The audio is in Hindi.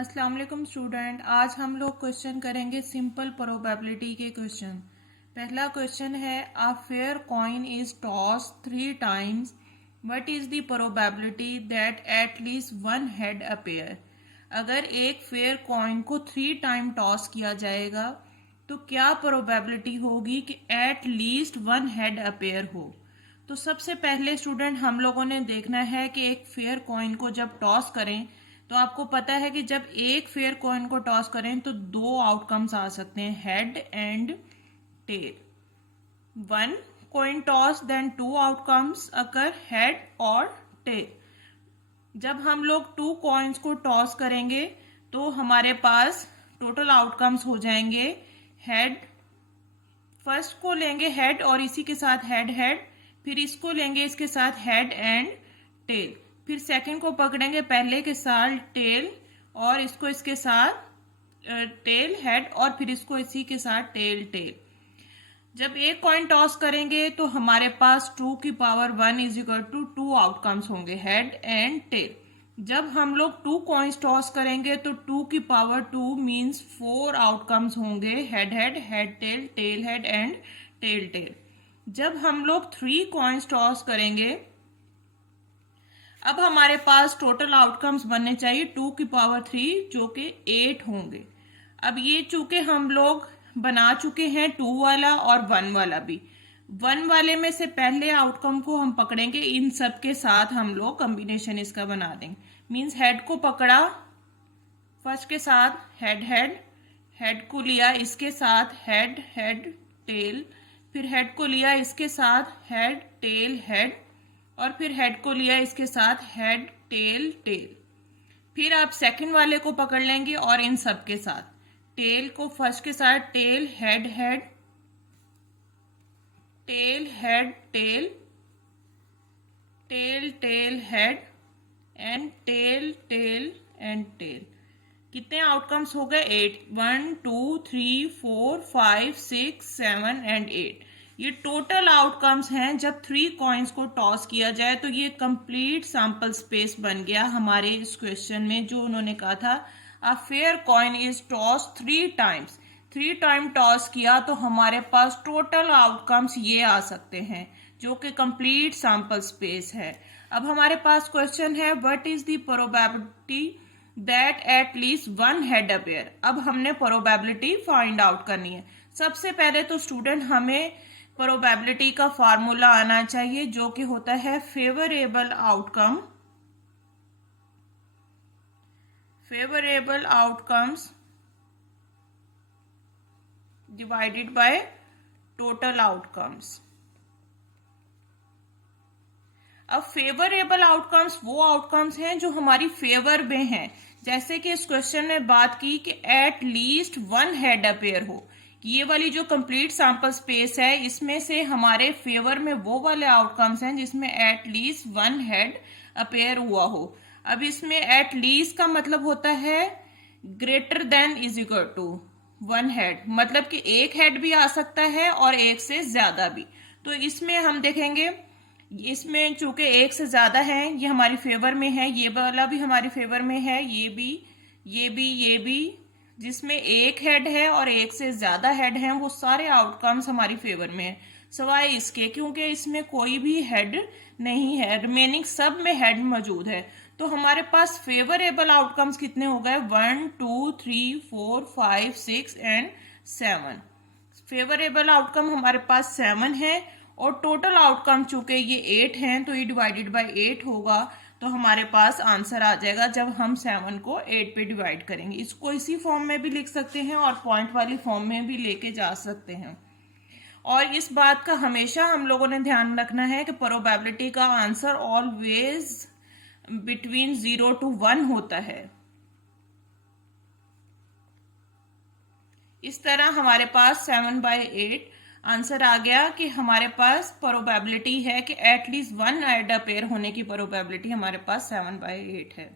अस्सलाम वालेकुम स्टूडेंट। आज हम लोग क्वेश्चन करेंगे सिंपल प्रोबेबिलिटी के क्वेश्चन। पहला क्वेश्चन है a fair coin is toss 3 times, what is the probability that at least one head appear. अगर एक फेयर कॉइन को 3 टाइम टॉस किया जाएगा तो क्या प्रोबेबिलिटी होगी कि at least one head appear हो। तो सबसे पहले स्टूडेंट हम लोगों ने देखना है कि एक फेयर कॉइन को जब टॉस करें तो आपको पता है कि जब एक फेयर कॉइन को टॉस करें तो दो आउटकम्स आ सकते हैं, head and tail. One coin toss then two outcomes occur, head और टेल। जब हम लोग 2 कॉइन्स को टॉस करेंगे तो हमारे पास टोटल आउटकम्स हो जाएंगे हेड। फर्स्ट को लेंगे हेड और इसी के साथ हेड हेड, फिर इसको लेंगे इसके साथ हेड एंड टेल, फिर सेकंड को पकड़ेंगे पहले के साथ टेल और इसको इसके साथ टेल हेड और फिर इसको इसी के साथ टेल टेल। जब एक कॉइन टॉस करेंगे तो हमारे पास 2 की power 1 is equal to 2 outcomes होंगे, हेड एंड टेल। जब हम लोग 2 कॉइन्स टॉस करेंगे तो 2 की पावर 2 मीन्स 4 आउटकम्स होंगे, head head, head tail, tail head and tail tail. जब हम लोग 3 कॉइन्स टॉस करेंगे अब हमारे पास टोटल आउटकम्स बनने चाहिए 2 की पावर 3 जो कि 8 होंगे। अब ये चूंकि हम लोग बना चुके हैं 2 वाला और 1 वाला भी, 1 वाले में से पहले आउटकम को हम पकड़ेंगे, इन सब के साथ हम लोग कॉम्बिनेशन इसका बना देंगे। मीन्स हेड को पकड़ा फर्स्ट के साथ हेड हेड, हेड को लिया इसके साथ हेड हेड टेल, फिर हेड को लिया इसके साथ हेड टेल हेड और फिर हेड को लिया इसके साथ हेड टेल टेल। फिर आप सेकंड वाले को पकड़ लेंगे और इन सब के साथ टेल को फर्स्ट के साथ tail head head, tail head tail, tail tail head and tail tail and tail. कितने आउटकम्स हो गए? 8। 1 2 3 4 5 6 7 एंड 8। ये टोटल आउटकम्स हैं जब 3 कॉइन्स को टॉस किया जाए। तो ये कंप्लीट सैंपल स्पेस बन गया हमारे इस क्वेश्चन में, जो उन्होंने कहा था a fair coin is toss 3 times. 3 time toss किया तो हमारे पास टोटल आउटकम्स ये आ सकते हैं जो कि कंप्लीट सैंपल स्पेस है। अब हमारे पास क्वेश्चन है what is the probability that at least one head appear. अब हमने प्रोबेबिलिटी फाइंड आउट करनी है। सबसे पहले तो स्टूडेंट हमें प्रोबेबिलिटी का फार्मूला आना चाहिए जो कि होता है favourable outcomes divided by total outcomes. अब फेवरेबल आउटकम्स वो आउटकम्स हैं जो हमारी फेवर में हैं। जैसे कि इस क्वेश्चन में बात की कि at least one head appear हो। ये वाली जो कंप्लीट सैंपल स्पेस है इसमें से हमारे फेवर में वो वाले आउटकम्स हैं जिसमें at least one head appear हुआ हो। अब इसमें एट लीस्ट का मतलब होता है greater than is equal to one head, मतलब कि एक हेड भी आ सकता है और एक से ज्यादा भी। तो इसमें हम देखेंगे इसमें चूंकि एक से ज्यादा है ये हमारी फेवर में है, ये वाला भी हमारी फेवर में है, ये भी जिसमें एक हेड है और एक से ज्यादा हेड है वो सारे आउटकम्स हमारी फेवर में है, सिवाय इसके क्योंकि इसमें कोई भी हेड नहीं है, रिमेनिंग सब में हेड मौजूद है। तो हमारे पास फेवरेबल आउटकम्स कितने हो गए? 1 2 3 4 5 6 एंड 7। फेवरेबल आउटकम हमारे पास 7 है और टोटल आउटकम चूंकि ये 8 हैं तो ये डिवाइडेड बाय 8 होगा। तो हमारे पास आंसर आ जाएगा जब हम 7 को 8 पे डिवाइड करेंगे। इसको इसी फॉर्म में भी लिख सकते हैं और पॉइंट वाली फॉर्म में भी लेके जा सकते हैं। और इस बात का हमेशा हम लोगों ने ध्यान रखना है कि प्रोबेबिलिटी का आंसर ऑलवेज बिटवीन 0 to 1 होता है। इस तरह हमारे पास 7/8 आंसर आ गया कि हमारे पास प्रोबेबिलिटी है कि एटलीस्ट वन हेड अपीयर होने की प्रोबेबिलिटी हमारे पास 7/8 है।